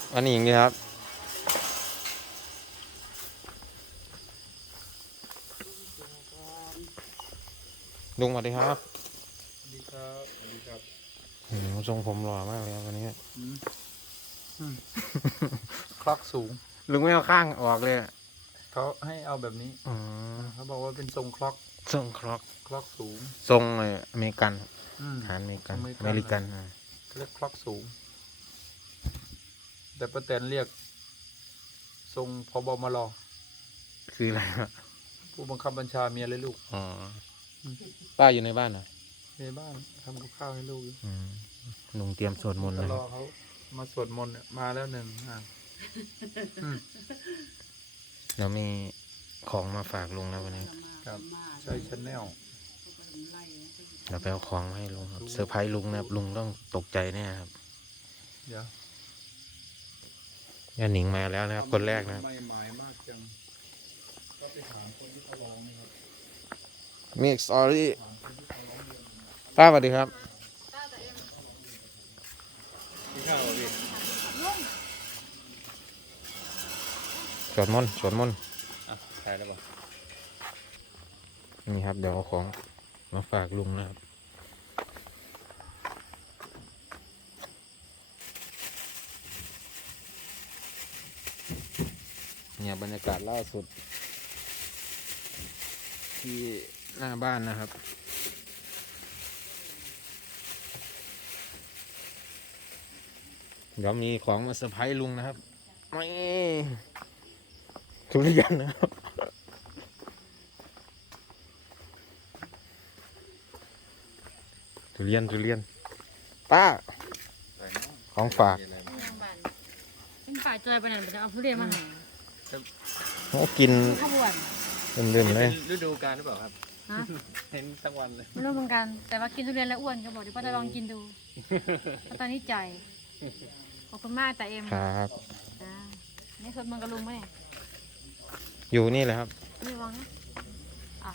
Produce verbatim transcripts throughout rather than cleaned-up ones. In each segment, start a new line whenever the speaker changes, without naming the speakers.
อันนี้อย่างนี้ครับลุงสวัสดีครับ
สวัสดีครับสวัสดีครับ
อืมทรงผมหล่อมากเลยครับวันนี้
คล็อกสูง
ลุงไม่เอาข้างออกเลย
เขาให้เอาแบบนี้
อ๋อ
เขาบอกว่าเป็นทรงคล็อก
ทรงคล็อก
คล็อกสูง
ทรงอเมริกัน
อืม
ฐานอเมริกัน
อเมริกัน
อเมริกันอ่า
เขาเรียกคล็อกสูง แต่ป้าแตนเรียก ทรงพบมร
คืออะไรครับ
ผู้บังคับบัญชาเมียและลูก
อ๋อป้าอยู่ในบ้านเหรอ
ในบ้านทำกับข้าวให้ลูกอยู่
อืมลุงเตรียมสวดมนต์
จะ
นะค
ร
รั
อบ เขามาสวดมนต์เนี่ยมาแล้วหนึ่งอ่ะอืม
เรามีของมาฝากลุงแล้ววันนี้
ครับใช้ชาแนล
เราไปเอาของมาให้ลุงครับเซอร์ไพรส์ลุงนะครับลุงต้องตกใจแน่ครับ
เดี๋ยว
ย่าหนิงมาแล้วนะครับคนแรกนะครับ
ไม่หมายมากจังก็ไปถามคนที่เขาร้องนะครับ
มิกซ์ออรี่ป้าสวัสดีครับ
พี่ข้าวพี่
สวดมนต์สวดมนต์
อ่ะถ่ายแล้วป่ะ
นี่ครับเดี๋ยวเอาของมาฝากลุงนะครับเนี่ยบรรยากาศล่าสุดที่หน้าบ้านนะครับเดี๋ยวมีของมาเซอร์ไพรส์ลุงนะครับไม่ทุเรียนนะครับทุเรียนทุเรียนป้าของฝาก
เป็นฝ่ายจอยไปนั่นไปเอาผู้เรียนมาให้
โอ้กิน
ข้าวบวน
เริ่มๆเลย
ฤดูกาลหรือเปล่าครับ
ฮะ
เห็นทั้งวันเลย
ไม่รู้เหมือนกัน แต่ว่ากินทุเรียนแล้วอ้วนก็บอกเดี๋ยวป้าจะลองกินดูเพราะตอนนี้ใจขอบคุณมากแต่เอ็ม
ครับ
จ้านี่สดเมืองกระลุงไหมเนี่ย
อยู่นี่แหละครับ
นี่วางนะอ่ะ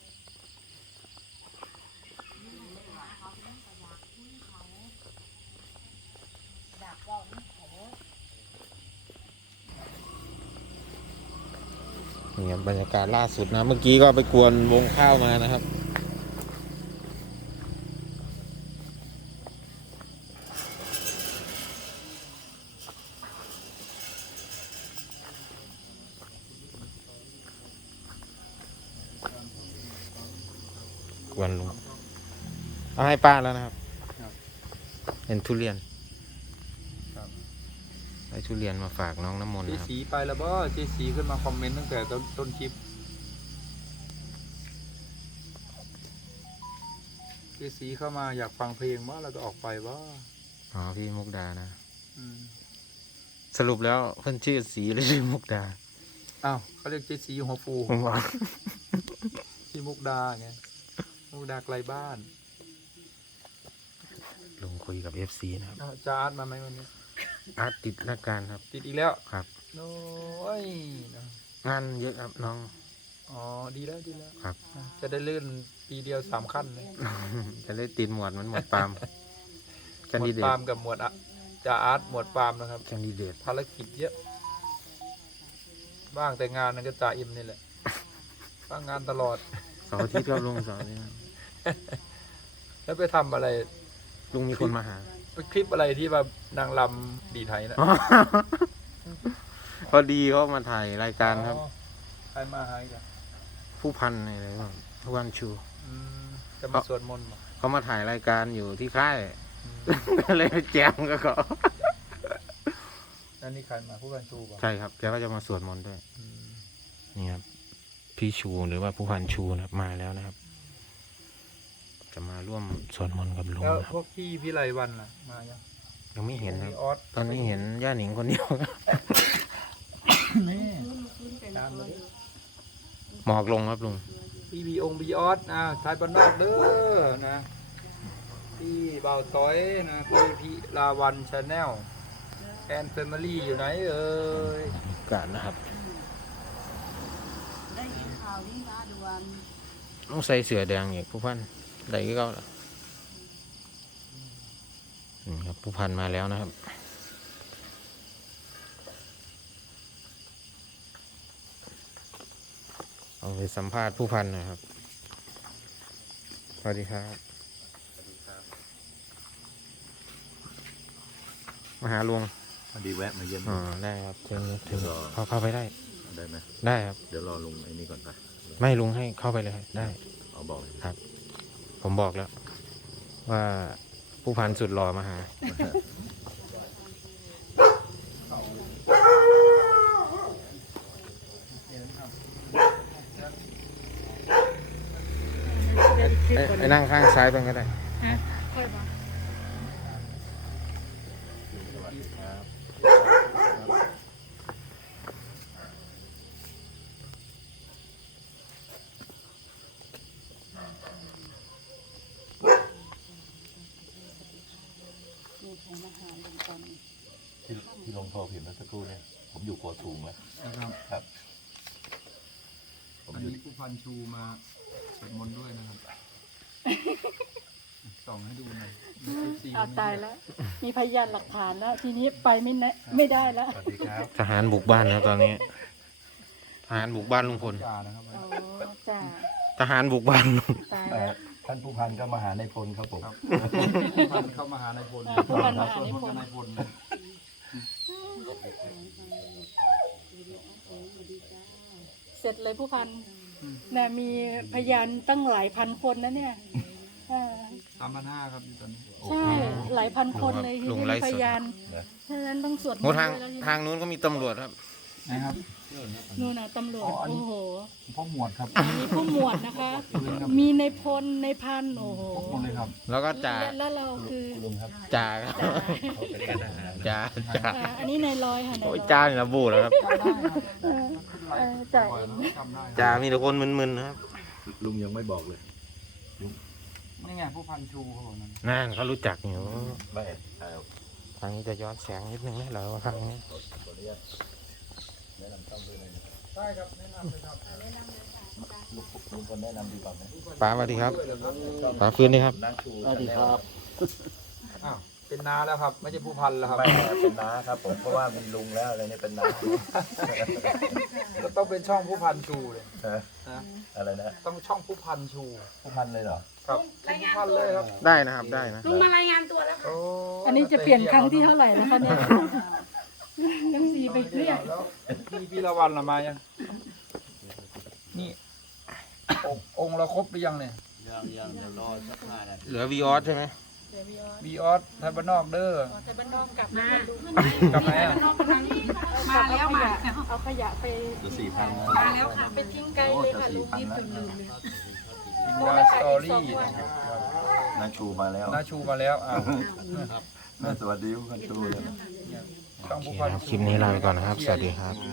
นี่ครับบรรยากาศล่าสุดนะเมื่อกี้ก็ไปกวนวงข้าวมานะครับกวนลุงเอาให้ป้าแล้วนะครับ
ครับ
เห็นทุเรียน
ครับ
ได้ทุเรียนมาฝากน้องน้ำมนต์
เจ
นะครับ
สีไปแล้วบ่เจสีขึ้นมาคอมเมนต์ตั้งแต่ต้นต้นคลิปเจสีเข้ามาอยากฟังเพลงว่าเราก็ออกไปว่า
อ๋อพี่มุกดานะ
อืม
สรุปแล้วเพิ่นชื่อสีหรือชื่อมุกดา
อ้าวเขาเรียกเจสีหัวฟู
ผมบอก
ที่มุกดาไงมุกดาไกลบ้าน
ลุงคุยกับเอฟซีนะครับ
อ้าวจาอาร์ตมาไหมวันนี้
อาร์ตติดราการครับ
ติดอีกแล้ว
ครับ
โน้ยนะ
งานเยอะครับน้อง
อ๋อดีแล้วดีแล้ว
ครับ
อ่ะจะได้เลื่อนปีเดียวสามขั้นเลย
จะได้ติดหมวดเหมันหมวดปาล์มแคน
หมว
ดิ
ด
เดต
ปาล์มกับหมวดอะจาอาร์ตหมวดปาล์มนะครับ
แคนดิเดต
ภารกิจเยอะบ้างแต่งานนั่นก็จ่าอิมนี่แหละบ้างงานตลอด
เสาร์อาทิตย์ก็ลงเสาร์อาทิตย์ครับ
แล้วไปทำอะไร
ลุงมีคนมาหา
ไปคลิปอะไรที่ว่านางลำดีไทยนะ
พอดีเขามาถ่ายรายการครับ
อ๋อใครมาหาอีกอ่ะ
ผู้พันอะไรบ้างผู้พันชู
อืมจะมาสวดมนต์บ่
เขามาถ่ายรายการอยู่ที่ค่าย
อืม
ก็เลยไปแจมกับเขา
นั่นนี่ใครมาผู้การชูบ่
ใช่ครับแกก็จะมาสวดมนต์ด้วย
อืม
นี่ครับพี่ชูหรือว่าผู้พันชูนะครับมาแล้วนะครับ จะมาร่วมสวดมนต์กับลุง
แล้ว
นะค
พ
รับ
วกพี่พี่ไรวันล่ะมายัง
ยังไม่เห็นครับ
พี่ออส
ตอนนี้เห็นย่าหนิงคนเดียว
นี่ตามมาดิ
หมอกลงครับลุง
พี่บีองบีออสอ่าไทยบ้านนอกเด้อนะพี่เบาต้อยนะพี่พี่ลาวันชาแนลแอนเฟมิลี่อยู่ไหนเอ่ย
บรรยากาศนะครับ
ได้ยินข่าวนี้มาด่วน
ต้องใส่เสื้อแดงอีกผู้พันใดก็เขาล่ะนี่ครับผู้พันมาแล้วนะครับสัมภาษณ์ผู้พันหน่อยครับสวัสดีครับมาหาลุง
พอดีแวะมาเยี่ยม
อ๋อได้ครับถึงถึง
รอ
เข้าเข้าไปได้
ได้ไหม
ได้ครับ
เดี๋ยวรอลุงไอ้นี่ก่อนไป
ไม่ลุงให้เข้าไปเลยครับได้
เอาบอกเลย
ผมบอกแล้ว ว่าผู้พันสุดหล่อมาหา ไอ้ไอ้นั่งข้างซ้ายเป็นก็ได้
ฮะค่อยบอก
ที่ที่ลงโทรผิดเมื่อสักครู่เนี่ยผมอยู่โกสูงแล้ว
นะครับ
ครับ ผม
อัน
อยู่
นี้ผู้พันชูมาสวดมนต์ด้วยนะครับ ส่องให้ดูหน่อย
เอาตายแล้ว มีพยานหลักฐานแล้ว ทีนี้ไปไม่แนะไม่ได้แล้ว
สวัสดีครับ
ทหารบุกบ้านแล้วตอนนี้ ทหารบุกบ้านลุงพล
จ่านะครับ
อ๋อจ้า
ทหารบุกบ้านลุง
ตายแล้ว
ท่านผู้พันก็มาหาในพลครับผม
ผู้พันเข้ามาหานายพล
อ่าผู้พันมาหา
สวด
นาย
มนต์
พล
กับนายพลนะ
เสร็จเลยผู้พันน่ะมีพยานตั้งหลายพันคนนะเนี่ยอ่า
สามพันห้าครับอยู่ตอนนี้
ใช่ หลายพันคนเลยที่
ลุง
มี
ไลฟ์สด
พยานฉะนั้นต้องสวดม
โอ้
นต์
ทาง
ด้วยแล้ว
ทางนู้นก็มีตำรวจครับ
นะครับ
นู่นน่ะตำรวจ
อ๋ออันนี้
โอ้โห
พ่อหมวดครับ
มีผู้หมวดนะคะ มีในพลในพันโอ้โห
พวกคนเลยครับ
แล้วก็จ่า
และแล้วเราคือ
ลุงครับ
จ่าครับ
จ่า
เขาเป็นการทหาร
จ่าจ่า
อ่าอันนี้ในายร้อยค่ะในาย
โอ้ย
ร้อย
จ่านี่นะบูแล้วครับ
จำได้ครับ
เออเออจ่า
บ่อย
เอง
แล้วจำได้
จ่ามีแต่คนมึนๆนะครับ
ลุงยังไม่บอกเลย
นี่ไงผู้พันชูเขาบอกนั่น
นั่นเขารู้จักอยู่
ไม่เอา
ทางนี้จะย้อนแสงนิดนึงนะเราทางนี้
ขออนุญาตแนะนำต้องด้วยเลยนะครับ
ได้ครับแนะนำเลยครับ
ลุงลุงคนแนะนำดีกว่าไหม
ป้าสวัสดีครับป้าฟื้นดีครับ
น้าชู
สวัสดีครับ
อ้าวเป็นนาแล้วครับ ไม่ใช่ผู้พันแล้วครับ
ไม่เป็นน้าครับผมเพราะว่ามีลุงแล้วอะไรเนี่ยเป็นน้า
ก็ต้องเป็นช่องผู้พันชูเลย
ฮะ
นะ
อะไรนะ
ต้องช่องผู้พันชู
ผู้พันเลยเหรอ
ครับผู้พันเลยครับ
ได้นะครับได้นะ
ลุงมารายงานตัวแล้ว
โอ้
อันนี้จะเปลี่ยนครั้งที่เท่าไหร่แล้วคะเนี่ยเอ็มซีไปเรียก
แล้วพี่พี่ละวันละมายังนี่องค์องค์เราครบหรือยังเนี่ย
ยังยังเดี๋ยวรอสักห้านาที
เหลือวีออสใช่ไหม
เดี๋ยวพี่ออส
บีออสไทยบ้านนอกเด้อ
แต่บ้านนอกกลับมา
กลับไหนอ่ะ
มาแล้วมาเอาขยะไป
เหลือสี่พัน
มาแล้วค่ะไปทิ้งไกลเลยค่ะลุงรีบจนลืมเลย
อินดาสตอรี่
น้าชูมาแล้ว
น้าชูมาแล้วอ้าว
แม่สวัสดีผู้พันชูเลย
ช่อง
โอ
ผู้
เค
พัน
ครับ
ชู
คลิปนี้ลาไปก่อนนะครับ สวัสดีครับ